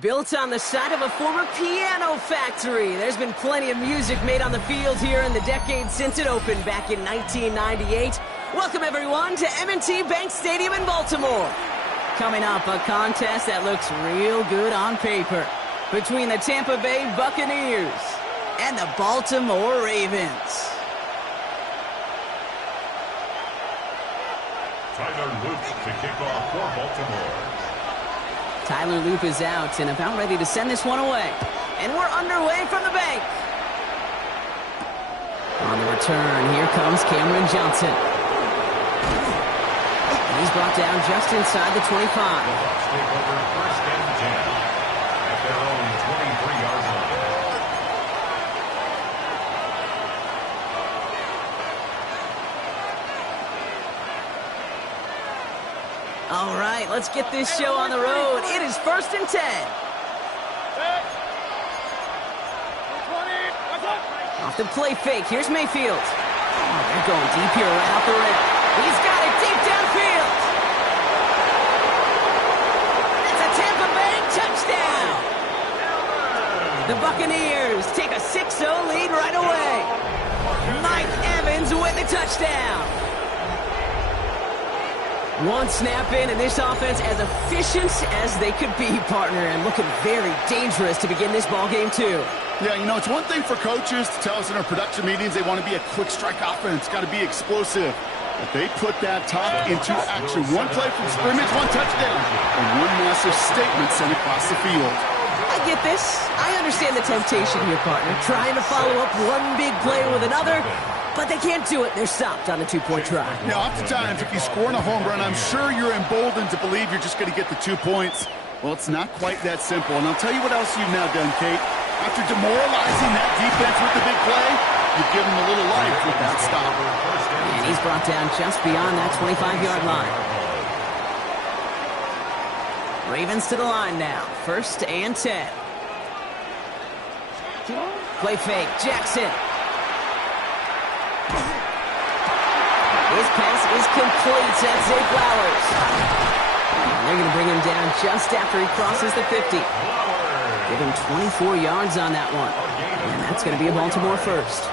Built on the site of a former piano factory, there's been plenty of music made on the field here in the decade since it opened back in 1998. Welcome, everyone, to M&T Bank Stadium in Baltimore. Coming up, a contest that looks real good on paper between the Tampa Bay Buccaneers and the Baltimore Ravens. Tyler Loop to kick off for Baltimore. Tyler Loop is out and about ready to send this one away. And we're underway from the bank. On the return, here comes Cameron Johnson. And he's brought down just inside the 25. The Bucs take over first and 10 at their own 23-yard line. All right, let's get this show on the road. It is first and 10. Off the play fake, here's Mayfield. Oh, they're going deep here right off the rim. He's got it deep downfield. That's a Tampa Bay touchdown. The Buccaneers take a 6-0 lead right away. Mike Evans with the touchdown. One snap in, and this offense as efficient as they could be, partner, and looking very dangerous to begin this ball game, too. Yeah, you know, it's one thing for coaches to tell us in our production meetings they want to be a quick strike offense, got to be explosive. But they put that talk into action. One play from scrimmage, one touchdown, and one massive statement sent across the field. I get this. I understand the temptation here, partner, trying to follow up one big play with another. But they can't do it. They're stopped on a two-point try. Now, oftentimes, if you score on a home run, I'm sure you're emboldened to believe you're just going to get the 2 points. Well, it's not quite that simple. And I'll tell you what else you've now done, Kate. After demoralizing that defense with the big play, you've given them a little life with that stop. And he's brought down just beyond that 25-yard line. Ravens to the line now. First and 10. Play fake. Jackson. His pass is complete. That's Zay Flowers. And they're going to bring him down just after he crosses the 50. Give him 24 yards on that one. And that's going to be a Baltimore first.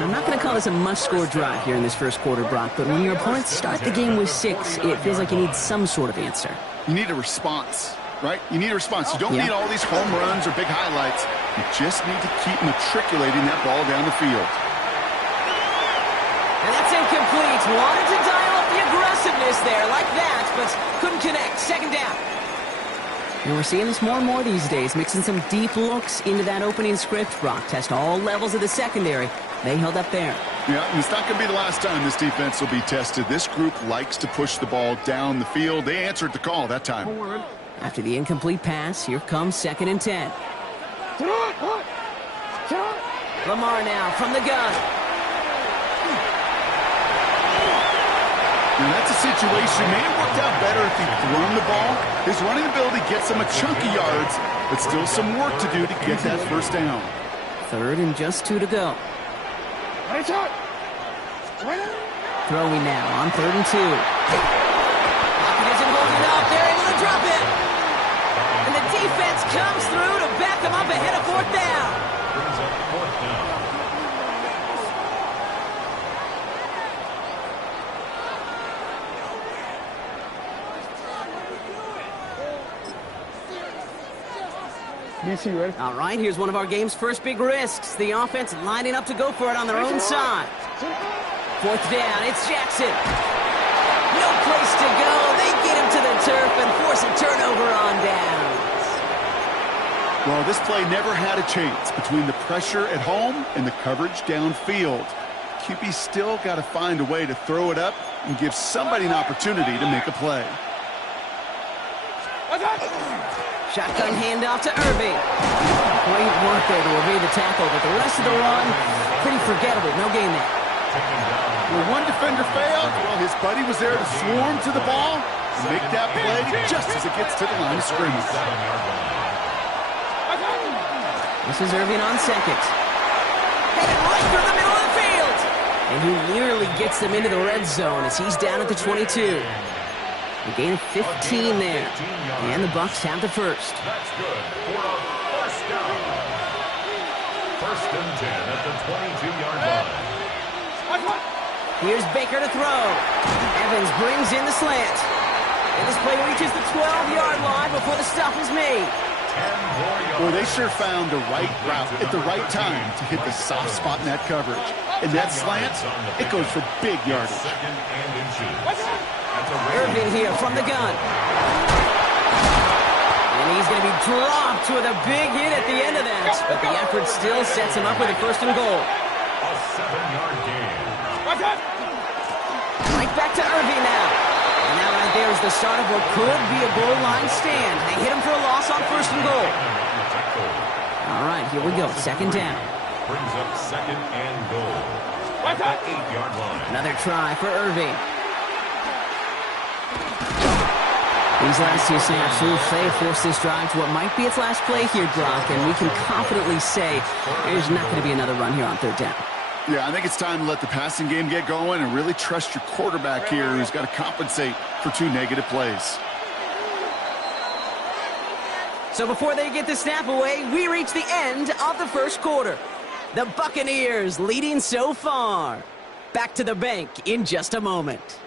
I'm not going to call this a must-score drive here in this first quarter, Brock, but when your opponents start the game with 6, it feels like you need some sort of answer. You need a response, right? You need a response. You don't need all these home runs or big highlights. You just need to keep matriculating that ball down the field. And that's incomplete. Wanted to dial up the aggressiveness there like that, but couldn't connect. Second down. And we're seeing this more and more these days, mixing some deep looks into that opening script. Brock test all levels of the secondary. They held up there. Yeah, and it's not going to be the last time this defense will be tested. This group likes to push the ball down the field. They answered the call that time. After the incomplete pass, here comes second and 10. Lamar now from the gun. And that's a situation. May have worked out better if he'd thrown the ball. His running ability gets him a chunky yards, but still some work to do to get that first down. Third and just 2 to go. Throwing now on 3rd and 2. Pocket isn't holding up. They're able to drop it. And the defense comes through to back them up ahead of 4th down. Brings up 4th down. All right, here's one of our game's first big risks. The offense lining up to go for it on their own side. 4th down, it's Jackson. No place to go. They get him to the turf and force a turnover on downs. Well, this play never had a chance between the pressure at home and the coverage downfield. QB still got to find a way to throw it up and give somebody an opportunity to make a play. Shotgun handoff to Irving. Great work there to evade the tackle, but the rest of the run, pretty forgettable. No gain there. When one defender failed, well, his buddy was there to swarm to the ball and make that play just as it gets to the line of scrimmage. This is Irving on second. Headed right through the middle of the field. And he nearly gets them into the red zone as he's down at the 22. A gain of 15 there. And the Bucs have the first. That's good for a first down. First and 10 at the 22-yard line. Here's Baker to throw. Evans brings in the slant. And this play reaches the 12-yard line before the stop is made. Boy, they sure found the right route at the right time to hit the soft spot in that coverage. And that slant, it goes for big yardage. Second and inches. Irving here from the gun. And he's going to be dropped with a big hit at the end of that. But the effort still sets him up with a first and goal. A 7-yard gain. Right back to Irving now. And that right there is the start of what could be a goal line stand. They hit him for a loss on first and goal. All right, here we go. Second down. Brings up second and goal. At the 8-yard line. Another try for Irving. These last two snaps will force this drive to what might be its last play here, Brock, and we can confidently say there's not going to be another run here on third down. Yeah, I think it's time to let the passing game get going and really trust your quarterback here, who's got to compensate for 2 negative plays. So before they get the snap away, we reach the end of the first quarter. The Buccaneers leading so far. Back to the bank in just a moment.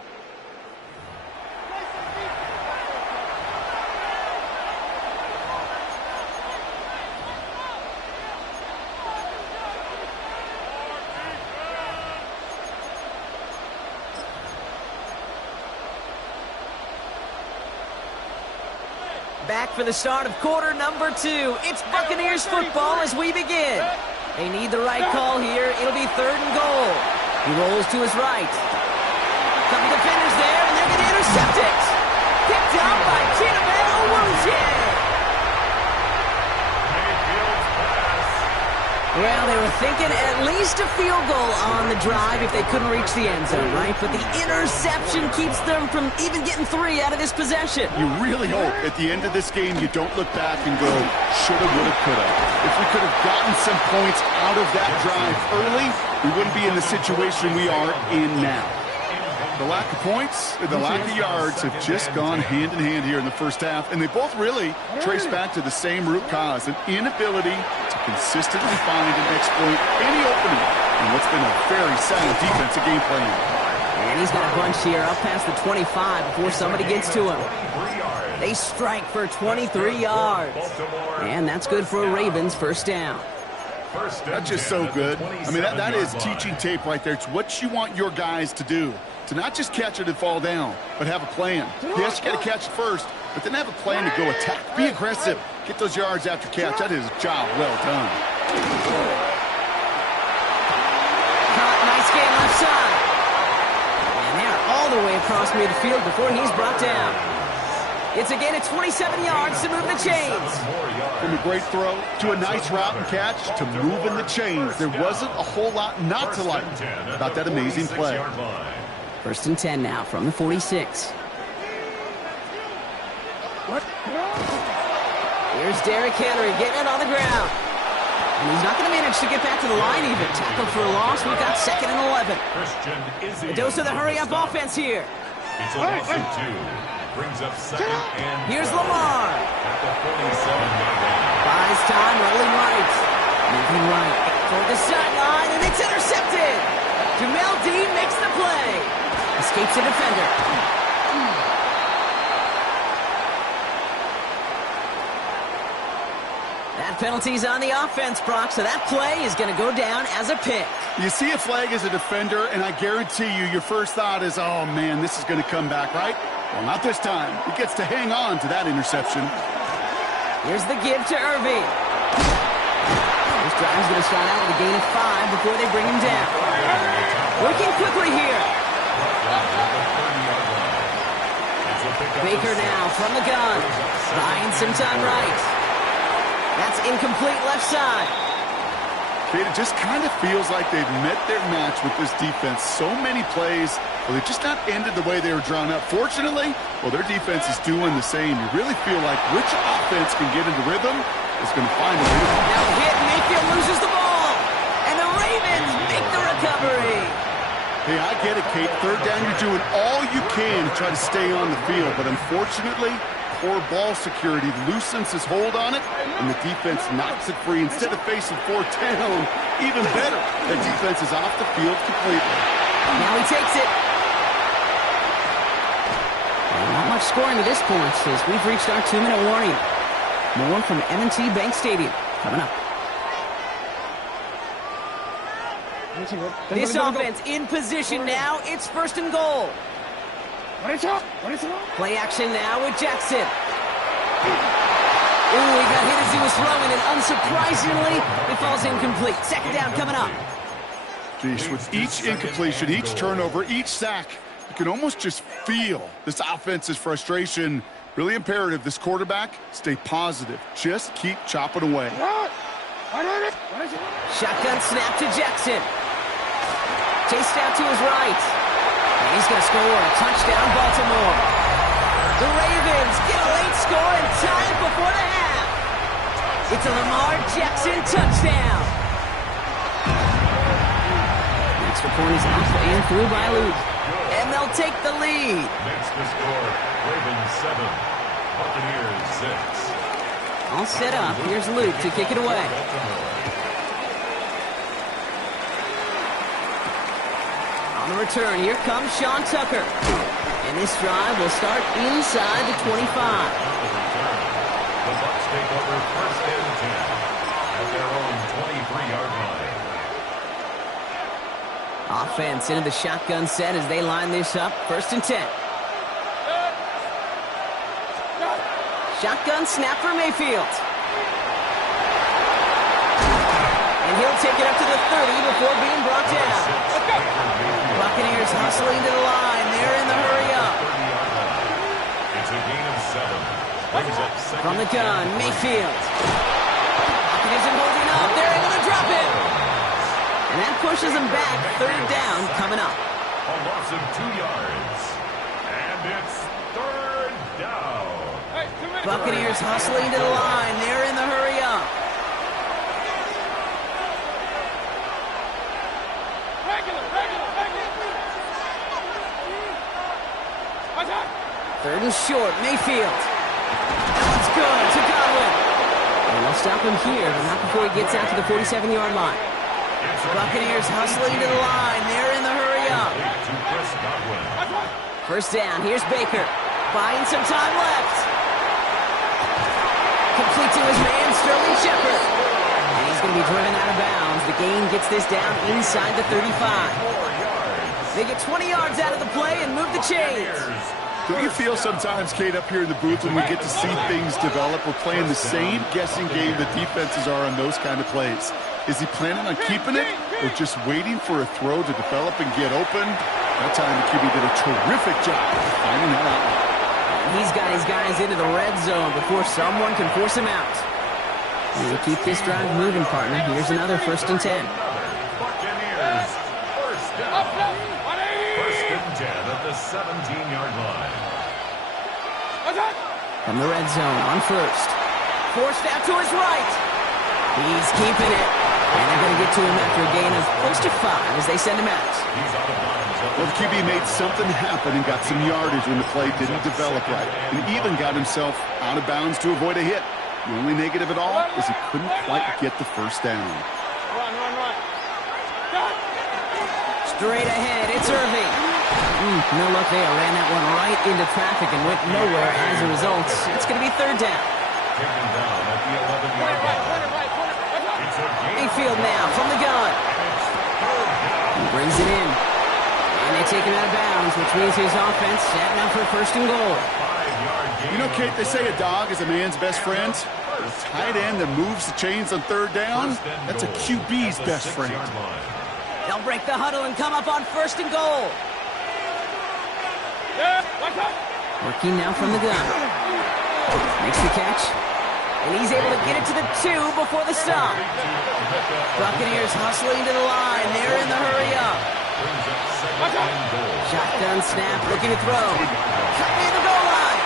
Back for the start of quarter number 2. It's Buccaneers football as we begin. They need the right call here. It'll be third and goal. He rolls to his right. Couple defenders there, and they're going to intercept it. Picked up by Chidobe Awuzie. Well, they were thinking at least a field goal on the drive if they couldn't reach the end zone, right? But the interception keeps them from even getting 3 out of this possession. You really hope at the end of this game you don't look back and go, shoulda, woulda, coulda. If we could have gotten some points out of that drive early, we wouldn't be in the situation we are in now. The lack of points and the lack of yards have just gone hand in hand here in the first half, and they both really trace back to the same root cause, an inability to consistently find and exploit any opening in what's been a very sound defensive game plan. And he's got a bunch here up past the 25 before somebody gets to him. They strike for 23 yards. And that's good for a Ravens first down. That's just so good. I mean, that is teaching tape right there. It's what you want your guys to do. To not just catch it and fall down, but have a plan. Yes, you got to catch it first, but then have a plan to go attack. Be aggressive. Get those yards after catch. That is a job well done. Caught, nice game left side. And they're all the way across midfield before he's brought down. It's a gain of 27 yards to move the chains. From a great throw to a nice route and catch to moving the chains. There wasn't a whole lot not to like about that amazing play. First and 10 now from the 46. Here's Derrick Henry getting it on the ground. And he's not going to manage to get back to the line even. Tackle for a loss. We've got second and 11. A dose of the hurry-up offense here. It's a loss of 2. Brings up second and here's Lamar. At the 47-yard line. Buys time, rolling right. Moving right. Toward the sideline, and it's intercepted. Jamel Dean makes the play. Escapes the defender. That penalty's on the offense, Brock, so that play is going to go down as a pick. You see a flag as a defender, and I guarantee you your first thought is, oh, man, this is going to come back, right? Well, not this time. He gets to hang on to that interception. Here's the give to Irving. This drive's going to start out with a gain of 5 before they bring him down. Working quickly here. Baker now from the gun. Buying some time right. That's incomplete left side. Kate, it just kind of feels like they've met their match with this defense. So many plays, well, they just not ended the way they were drawn up. Fortunately, well, their defense is doing the same. You really feel like which offense can get into rhythm is going to find a way to win. Now hit, Mayfield loses the ball. And the Ravens make the recovery. Hey, I get it, Kate. Third down, you're doing all you can to try to stay on the field. But unfortunately, poor ball security loosens his hold on it, and the defense knocks it free. Instead of facing fourth down, even better, the defense is off the field completely. Now he takes it. Well, not much scoring to this point as we've reached our 2-minute warning. More from M&T Bank Stadium coming up. This offense in position now. It's 1st and goal. Play action now with Jackson. Ooh, he got hit as he was throwing, and unsurprisingly, it falls incomplete. 2nd down coming up. Geez, with each incompletion, each turnover, each sack, you can almost just feel this offense's frustration. Really imperative, this quarterback, stay positive. Just keep chopping away. Shotgun snap to Jackson. Chased out to his right. And he's going to score a touchdown, Baltimore. The Ravens get a late score and tie it before the half. It's a Lamar Jackson touchdown. Extra point is out and through by Luke. And they'll take the lead. Makes the score. Ravens 7, Buccaneers 6. All set up. Here's Luke to kick it away. On the return, here comes Sean Tucker. And this drive will start inside the 25. The Bucs take over 1st and 10 at their own 23-yard line. Offense into the shotgun set as they line this up. 1st and 10. Shotgun snap for Mayfield. And he'll take it up to the 30 before being brought down. Buccaneers hustling to the line. They're in the hurry up. It's a gain of 7. Brings up 2nd. From the gun, Mayfield. Buccaneers are holding up. They're able to drop it. And that pushes them back. 3rd down coming up. A loss of 2 yards. And it's 3rd down. Buccaneers hustling to the line. They're in the hurry up. Third and short, Mayfield. That one's good to Godwin. And they'll stop him here, but not before he gets out to the 47-yard line. Buccaneers hustling to the line. They're in the hurry up. 1st down. Here's Baker. Buying some time left. Complete to his man, Sterling Shepard. And he's going to be driven out of bounds. The gain gets this down inside the 35. They get 20 yards out of the play and move the chains. Don't you feel sometimes, Kate, up here in the booth when we get to see things develop, we're playing the same guessing game that defenses are on those kind of plays? Is he planning on keeping it or just waiting for a throw to develop and get open? That time the QB did a terrific job of finding that out. He's got his guys into the red zone before someone can force him out. We'll keep this drive moving, partner. Here's another 1st and 10. Buccaneers, 1st down. 1st and 10 at the 17-yard line. From the red zone on 1st. Forced out to his right. He's keeping it. And they're going to get to him after a gain of close to 5 as they send him out. He's out of bounds. Well, the QB made something happen and got some yardage when the play didn't develop right. And even got himself out of bounds to avoid a hit. The only negative at all is he couldn't quite get the 1st down. Straight ahead, it's Irving. No luck there. Ran that one right into traffic and went nowhere as a result. It's going to be 3rd down. Taken down at the 11-yard line. Mayfield now from the gun. He brings it in. And they take him out of bounds, which means his offense setting up for 1st and goal. You know, Kate, they say a dog is a man's best friend. A tight end that moves the chains on 3rd down, that's a QB's best friend. They'll break the huddle and come up on 1st and goal. Working now from the gun. Makes the catch. And he's able to get it to the 2 before the stop. Buccaneers hustling to the line. They're in the hurry up. Shotgun snap, looking to throw. Cut near the goal line.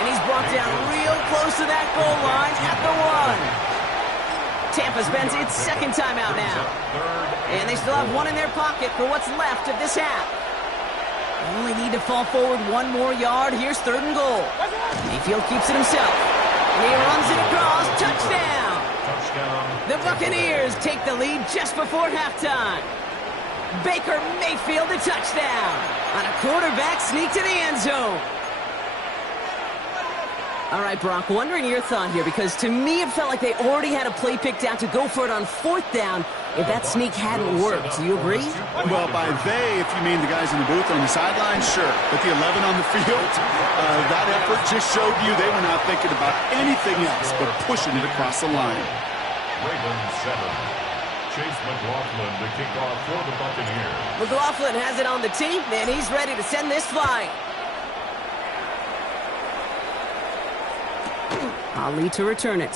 And he's brought down real close to that goal line at the 1. Tampa spends its second timeout now. And they still have one in their pocket for what's left of this half. They only need to fall forward one more yard. Here's 3rd and goal. Mayfield keeps it himself. And he runs it across. Touchdown! The Buccaneers take the lead just before halftime. Baker Mayfield a touchdown on a quarterback sneak to the end zone. All right, Brock, wondering your thought here, because to me it felt like they already had a play picked out to go for it on 4th down if that sneak hadn't worked. Do you agree? Well, by they, if you mean the guys in the booth on the sideline, sure. But the 11 on the field, that effort just showed you they were not thinking about anything else but pushing it across the line. Ravens 7. Chase McLaughlin to kick off for the Buccaneers. McLaughlin has it on the tee, and he's ready to send this flying. Ali to return it.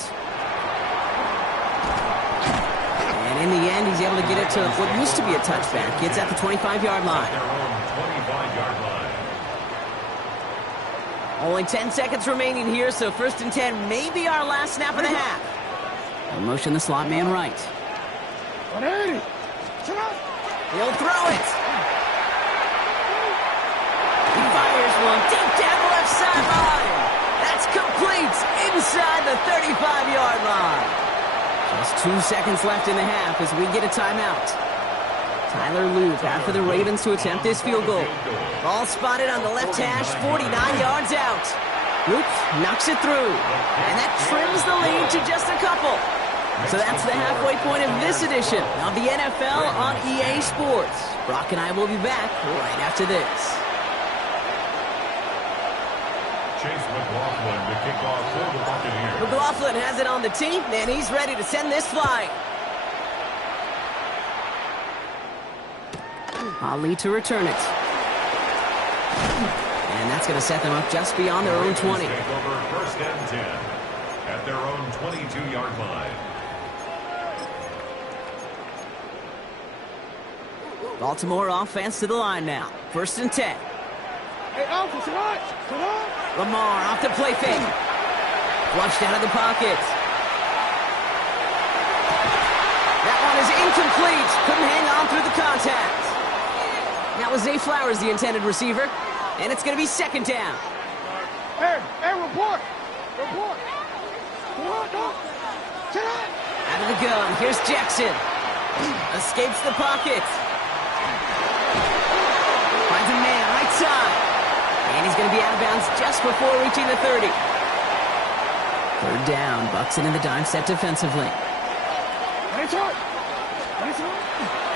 And in the end, he's able to get it to what used to be a touchback. It's at the 25-yard line. Their own 25-yard line. Only 10 seconds remaining here, so 1st and 10 may be our last snap of the half. They'll motion the slot man right. He'll throw it. He fires one deep down the left sideline. That's complete inside the 35-yard line. Just 2 seconds left in the half as we get a timeout. Tyler Loop after the Ravens to attempt this field goal. Ball spotted on the left hash, 49 yards out. Loop knocks it through, and that trims the lead to just a couple. So that's the halfway point of this edition of the NFL on EA Sports. Brock and I will be back right after this. Chase McLaughlin to kick off for the Buccaneers. McLaughlin has it on the tee, and he's ready to send this flying. Ali to return it. And that's going to set them up just beyond their own 20. Take over 1st and 10 at their own 22-yard line. Baltimore offense to the line now. 1st and 10. Hey, Alpha, tonight. Lamar off the play fake. Flushed out of the pocket. That one is incomplete. Couldn't hang on through the contact. That was Zay Flowers, the intended receiver. And it's going to be 2nd down. Hey, report. Tonight. Out of the gun. Here's Jackson. Escapes the pocket. Finds a man right side. And he's going to be out of bounds just before reaching the 30. 3rd down. Bucks it in the dime set defensively.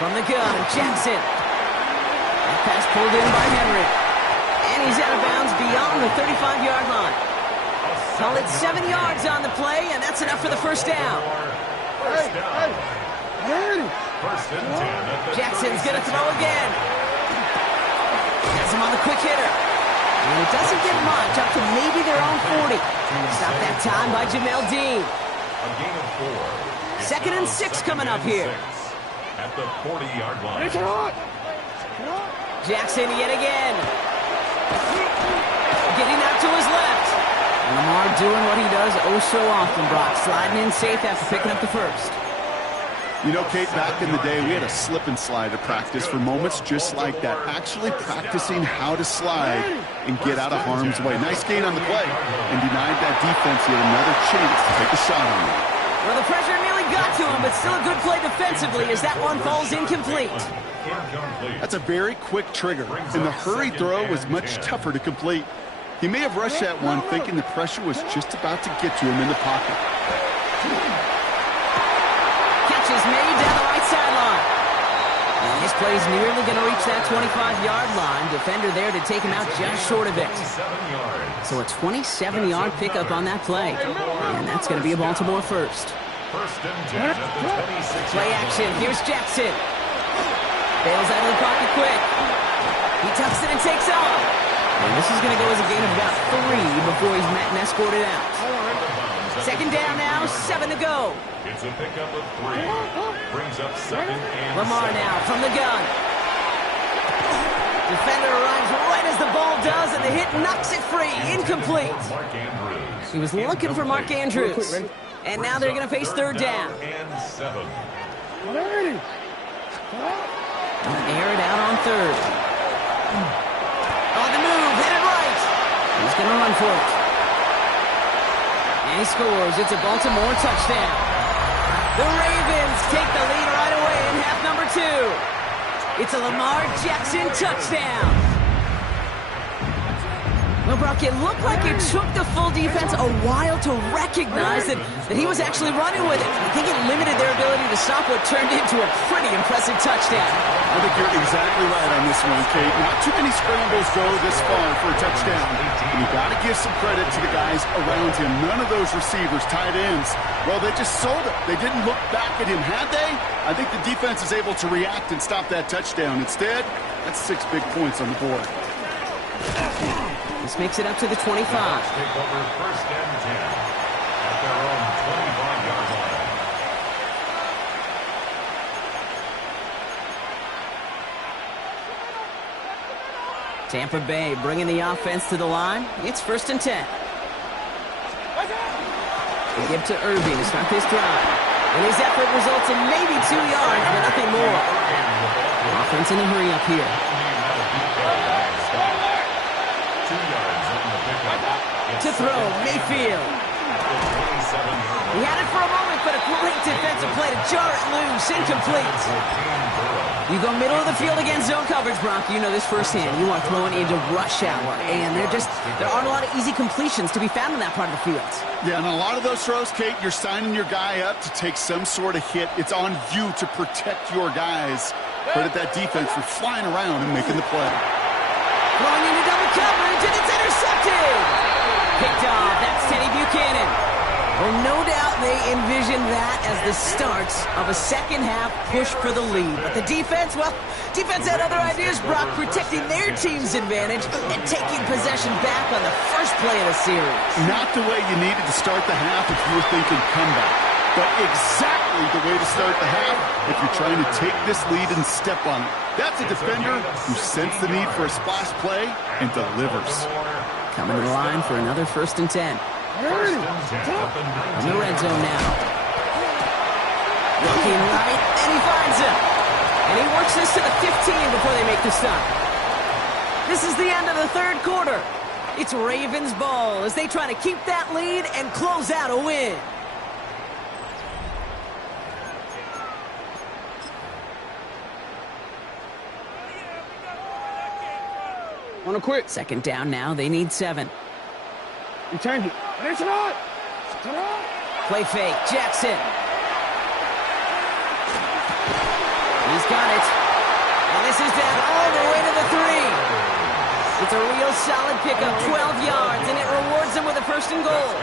From the gun, Jackson. That pass pulled in by Henry. And he's out of bounds beyond the 35-yard line. Call it 7 yards on the play, and that's enough for the 1st down. First down. 1st and 10. Jackson's going to throw again. Has him on the quick hitter. And it doesn't get much, up to maybe their own 40. Stop that time by Jamel Dean. A gain of 4. 2nd and 6 coming up here. At the 40-yard line. Jackson yet again. Getting out to his left. And Lamar doing what he does oh so often, Brock. Sliding in safe after picking up the 1st. You know, Kate, back in the day, we had a slip and slide to practice for moments just like that. Actually practicing how to slide and get out of harm's way. Nice gain on the play and denied that defense yet another chance to take a shot on it. Well, the pressure nearly got to him, but still a good play defensively as that one falls incomplete. That's a very quick trigger, and the hurry throw was much tougher to complete. He may have rushed that one thinking the pressure was just about to get to him in the pocket. Catch is made down the right sideline. And this play's nearly going to reach that 25-yard line. Defender there to take him out just short of it. So a 27-yard pickup on that play. And that's going to be a Baltimore 1st. 1st and 10 at the 26. Play action. Here's Jackson. Bails out of the pocket quick. He tucks it and takes off. And this is going to go as a gain of about 3 before he's met and escorted out. 2nd down now, 7 to go. It's a pickup of 3. Brings up 2nd and Lamar 7. now from the gun. Defender arrives right as the ball does, and the hit knocks it free. Incomplete. Mark Andrews. He was looking for Mark Andrews. And now they're going to face third down. And 7. Ready. Air it out on third. On the move, hit it right. He's going to run for it. And he scores. It's a Baltimore touchdown. The Ravens take the lead right away in half number 2. It's a Lamar Jackson touchdown. Well, Brock, it looked like it took the full defense a while to recognize that he was actually running with it. I think it limited their ability to stop what turned into a pretty impressive touchdown. I think you're exactly right on this one, Kate. Not too many scrambles go this far for a touchdown. And you got to give some credit to the guys around him. None of those receivers, tight ends, well, they just sold it. They didn't look back at him, had they? I think the defense is able to react and stop that touchdown. Instead, that's 6 big points on the board. This makes it up to the 25. Take over first and 10 at their own 25-yard line. Tampa Bay bringing the offense to the line. It's first and 10. They give to Irving to start this drive. And his effort results in maybe 2 yards, but nothing more. Offense in a hurry up here. 2 yards on the pickup. To throw, Mayfield. He had it for a moment, but a great defensive play to jar it loose. Incomplete. You go middle of the field against zone coverage, Brock. You know this firsthand. You are throwing into rush hour, and there aren't a lot of easy completions to be found in that part of the field. Yeah, and a lot of those throws, Kate, you're signing your guy up to take some sort of hit. It's on you to protect your guys. Credit that defense for flying around and making the play. Throwing into double coverage, and it's intercepted. Picked off. That's Teddy Buchanan. Well, no doubt they envisioned that as the start of a second-half push for the lead. But the defense, well, defense had other ideas, Brock, protecting their team's advantage and taking possession back on the first play of the series. Not the way you needed to start the half if you were thinking comeback, but exactly the way to start the half if you're trying to take this lead and step on it. That's a defender who sensed the need for a splash play and delivers. Coming to the line for another first and 10. First and 10 up and 19. In the red zone now. Looking right, and he finds him. And he works this to the 15 before they make the stop. This is the end of the third quarter. It's Ravens ball as they try to keep that lead and close out a win. On a quick. Second down now. They need 7. Return it. There's it on. Play fake. Jackson. He's got it. And this is down all the way to the 3. It's a real solid pickup, 12 yards, and it rewards them with a first and goal.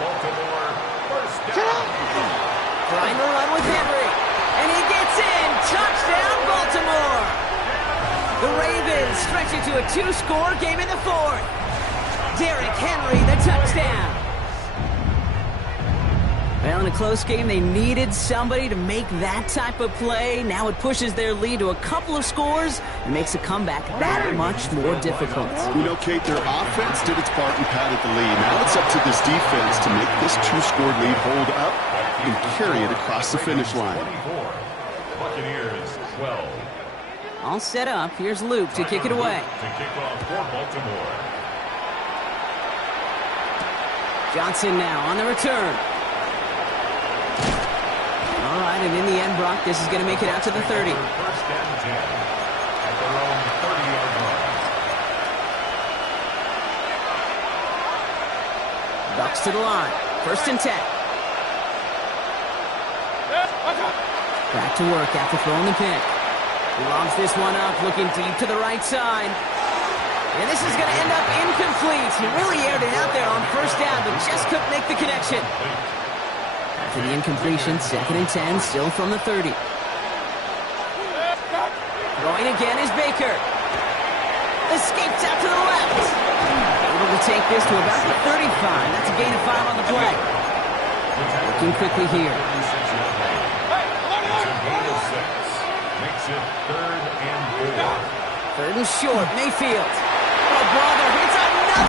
Baltimore, first down. Trying to run with Henry. And he gets in. Touchdown, Baltimore. The Ravens stretch it to a 2-score game in the 4th. Derrick Henry, the touchdown. Well, in a close game, they needed somebody to make that type of play. Now it pushes their lead to a couple of scores and makes a comeback that much more difficult. You know, Kate, their offense did its part and padded the lead. Now it's up to this defense to make this 2-score lead hold up and carry it across the finish line. 24. Buccaneers, 12. All set up. Here's Luke to kick it away. To kick off for Baltimore. Johnson now on the return. All right, and in the end, Brock, this is going to make it out to the 30. First and 10 at their own 30-yard line. Bucks to the line. First and 10. Back to work after throwing the pick. He lobs this one up, looking deep to the right side. And this is going to end up incomplete. He really aired it out there on first down, but just couldn't make the connection. After the incompletion, second and 10, still from the 30. Throwing again is Baker. Escapes out to the left. Able to take this to about the 35. That's a gain of 5 on the play. Looking quickly here. It's a gain of 6. Makes it 3rd and 4. Third and short, Mayfield. Oh, brother,